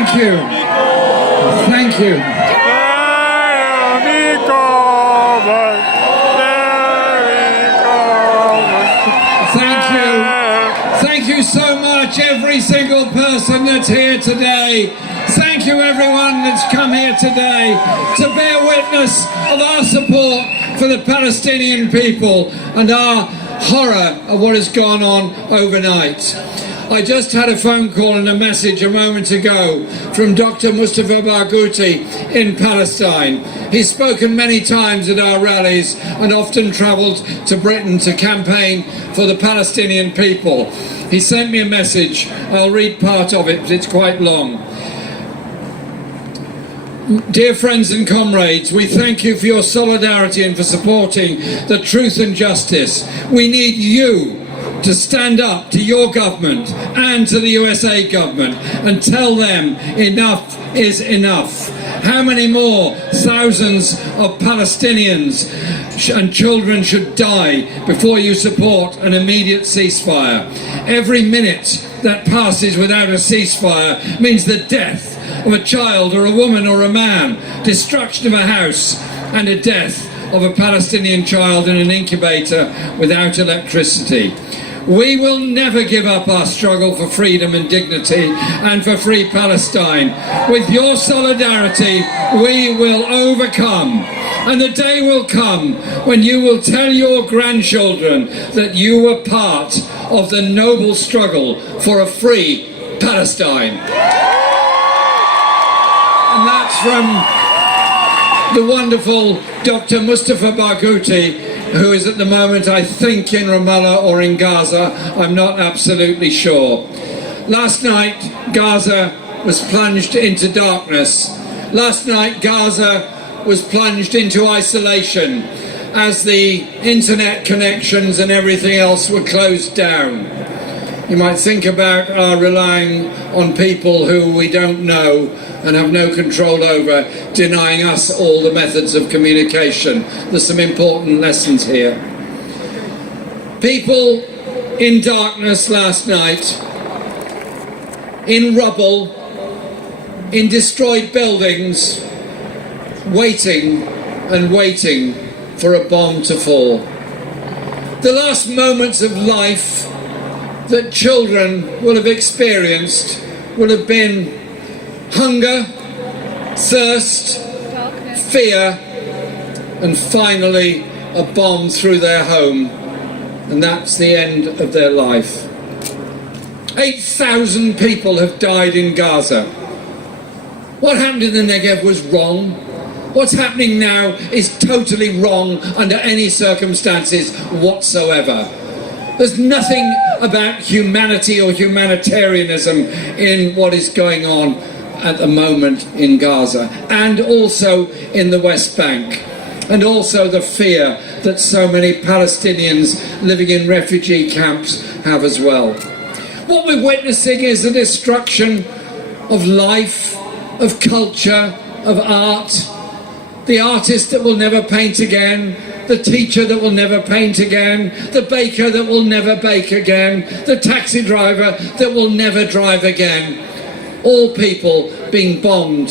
Thank you. Thank you. Thank you. Thank you so much, every single person that's here today. Thank you, everyone that's come here today to bear witness of our support for the Palestinian people and our horror of what has gone on overnight. I just had a phone call and a message a moment ago from Dr. Mustafa Barghouti in Palestine. He's spoken many times at our rallies and often travelled to Britain to campaign for the Palestinian people. He sent me a message. I'll read part of it, but it's quite long. Dear friends and comrades, we thank you for your solidarity and for supporting the truth and justice. We need you to stand up to your government and to the USA government and tell them enough is enough. How many more thousands of Palestinians and children should die before you support an immediate ceasefire? Every minute that passes without a ceasefire means the death of a child or a woman or a man, destruction of a house, and a death of a Palestinian child in an incubator without electricity. We will never give up our struggle for freedom and dignity and for free Palestine. With your solidarity, we will overcome. And the day will come when you will tell your grandchildren that you were part of the noble struggle for a free Palestine. And that's from the wonderful Dr. Mustafa Barghouti, who is at the moment, I think, in Ramallah or in Gaza. I'm not absolutely sure. Last night, Gaza was plunged into darkness. Last night, Gaza was plunged into isolation as the internet connections and everything else were closed down. You might think about our relying on people who we don't know and have no control over, denying us all the methods of communication. There's some important lessons here. People in darkness last night, in rubble, in destroyed buildings, waiting and waiting for a bomb to fall. The last moments of life that children will have experienced will have been hunger, thirst, fear, and finally a bomb through their home, and that's the end of their life. 8,000 people have died in Gaza. What happened in the Negev was wrong. What's happening now is totally wrong under any circumstances whatsoever. There's nothing about humanity or humanitarianism in what is going on at the moment in Gaza, and also in the West Bank, and also the fear that so many Palestinians living in refugee camps have as well. What we're witnessing is the destruction of life, of culture, of art, the artist that will never paint again, the teacher that will never paint again, the baker that will never bake again, the taxi driver that will never drive again. All people being bombed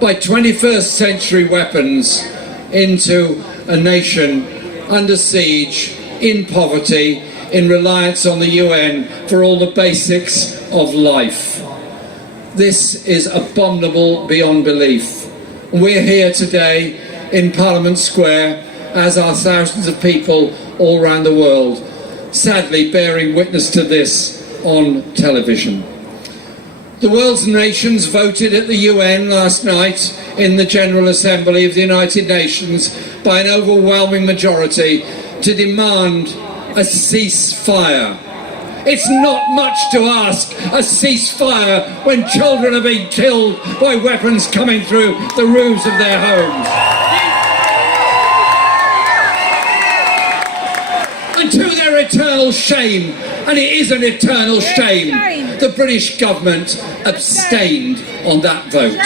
by 21st century weapons into a nation under siege, in poverty, in reliance on the UN for all the basics of life. This is abominable beyond belief. We're here today in Parliament Square, as are thousands of people all around the world, sadly bearing witness to this on television. The world's nations voted at the UN last night in the General Assembly of the United Nations by an overwhelming majority to demand a ceasefire. It's not much to ask a ceasefire when children are being killed by weapons coming through the roofs of their homes. And to their eternal shame, and it is an eternal shame, the British government abstained on that vote.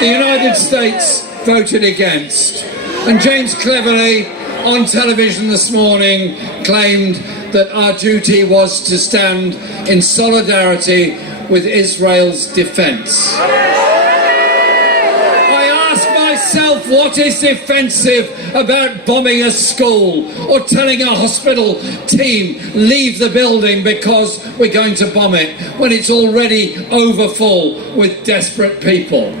The United States voted against, and James Cleverly on television this morning claimed that our duty was to stand in solidarity with Israel's defence. I ask myself, what is defensive about bombing a school or telling a hospital team leave the building because we're going to bomb it when it's already overfull with desperate people?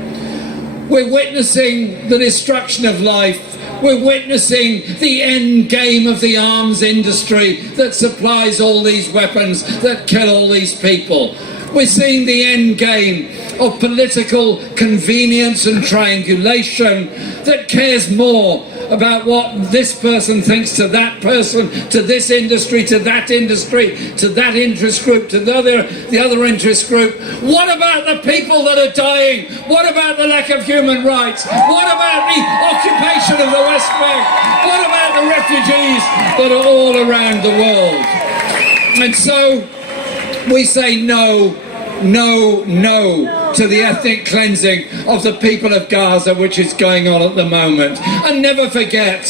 We're witnessing the destruction of life. We're witnessing the end game of the arms industry that supplies all these weapons that kill all these people. We're seeing the end game of political convenience and triangulation that cares more about what this person thinks to that person, to this industry, to that industry, to that interest group, to the other interest group. What about the people that are dying? What about the lack of human rights? What about the occupation of the West Bank? What about the refugees that are all around the world? And so we say no, no, no to the ethnic cleansing of the people of Gaza, which is going on at the moment. And never forget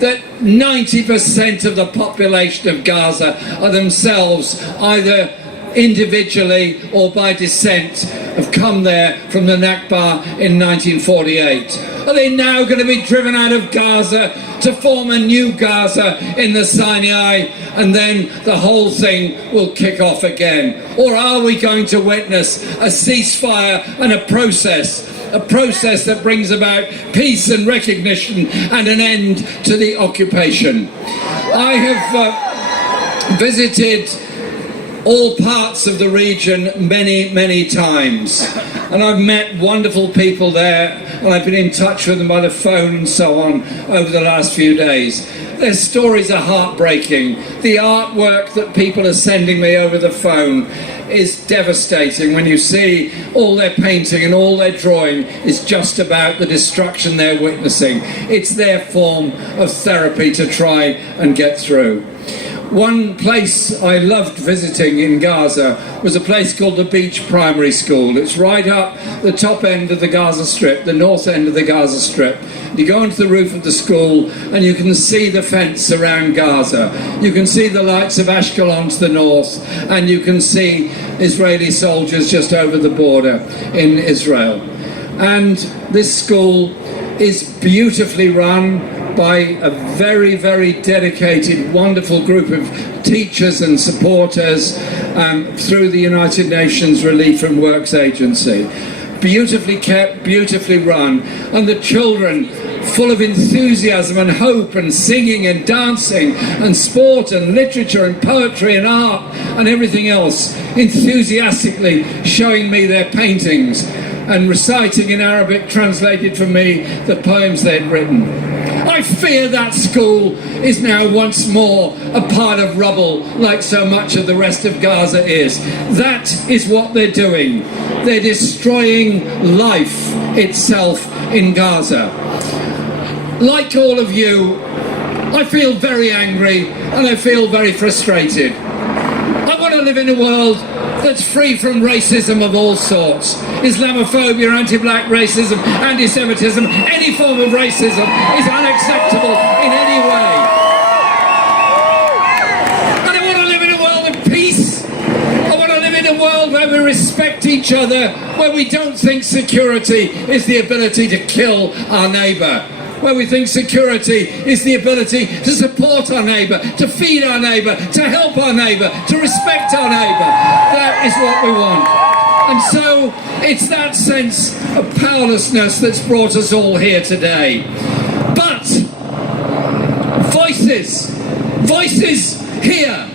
that 90% of the population of Gaza are themselves either individually or by descent have come there from the Nakba in 1948. Are they now going to be driven out of Gaza to form a new Gaza in the Sinai, and then the whole thing will kick off again? Or are we going to witness a ceasefire and a process that brings about peace and recognition and an end to the occupation? I have visited all parts of the region many, many times, and I've met wonderful people there, and I've been in touch with them by the phone and so on over the last few days. Their stories are heartbreaking. The artwork that people are sending me over the phone is devastating. When you see all their painting and all their drawing is just about the destruction they're witnessing. It's their form of therapy to try and get through. One place I loved visiting in Gaza was a place called the Beach Primary School. It's right up the top end of the Gaza Strip, the north end of the Gaza Strip. You go onto the roof of the school and you can see the fence around Gaza. You can see the lights of Ashkelon to the north, and you can see Israeli soldiers just over the border in Israel. And this school is beautifully run by a very, very dedicated, wonderful group of teachers and supporters through the United Nations Relief and Works Agency. Beautifully kept, beautifully run, and the children full of enthusiasm and hope and singing and dancing and sport and literature and poetry and art and everything else, enthusiastically showing me their paintings and reciting in Arabic, translated for me, the poems they'd written. I fear that school is now once more a pile of rubble, like so much of the rest of Gaza is. That is what they're doing. They're destroying life itself in Gaza. Like all of you, I feel very angry and I feel very frustrated. I want to live in a world that's free from racism of all sorts. Islamophobia, anti-black racism, anti-Semitism, any form of racism is unacceptable in any way. And I want to live in a world of peace. I want to live in a world where we respect each other, where we don't think security is the ability to kill our neighbour, where we think security is the ability to support our neighbour, to feed our neighbour, to help our neighbour, to respect our neighbour. That is what we want. And so it's that sense of powerlessness that's brought us all here today. But voices here,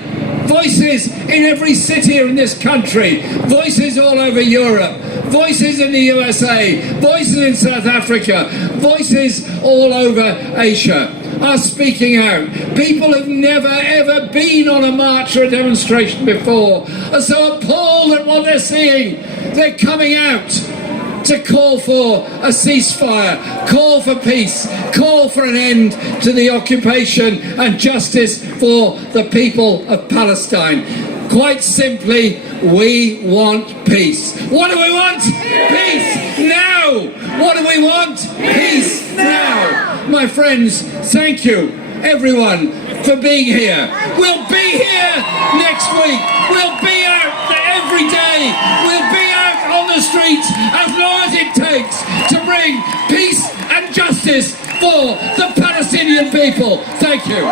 voices in every city here in this country, voices all over Europe, voices in the USA, voices in South Africa, voices all over Asia are speaking out. People have never ever been on a march or a demonstration before are so appalled at what they're seeing. They're coming out to call for a ceasefire, call for peace, call for an end to the occupation and justice for the people of Palestine. Quite simply, we want peace. What do we want? Peace now! What do we want? Peace now! My friends, thank you, everyone, for being here. We'll be here next week. We'll be out every day. We'll be out on the streets as long as it takes to bring peace and justice for the Palestinian people. Thank you.